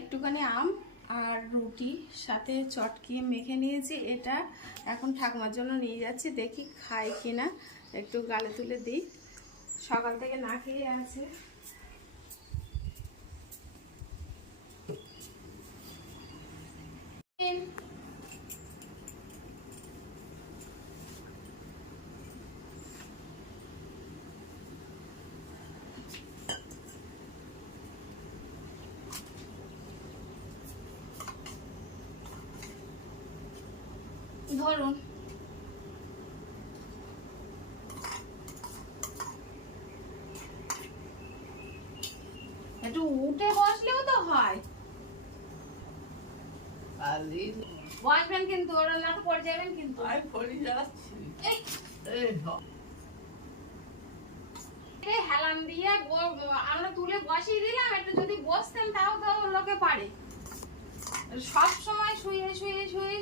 একটুখানি আম আর রুটি সাথে চটকি মেখে নিয়েছি। এটা এখন ঠাকুমার জন্য নিয়ে যাচ্ছি, দেখি খাই কিনা, একটু গালে তুলে দিই। সকাল থেকে না খেয়ে আছে। ধরুন, একটু উঠে বসলেও তো হয়। বসবেন কিন্তু, ওরা না তো পড়ে যাবেন কিন্তু। হেলান দিয়ে আমরা তুলে বসিয়ে দিলাম, একটু যদি বসতেন তাও তো লোকে পারে। সব সময় শুয়ে শুয়ে শুয়ে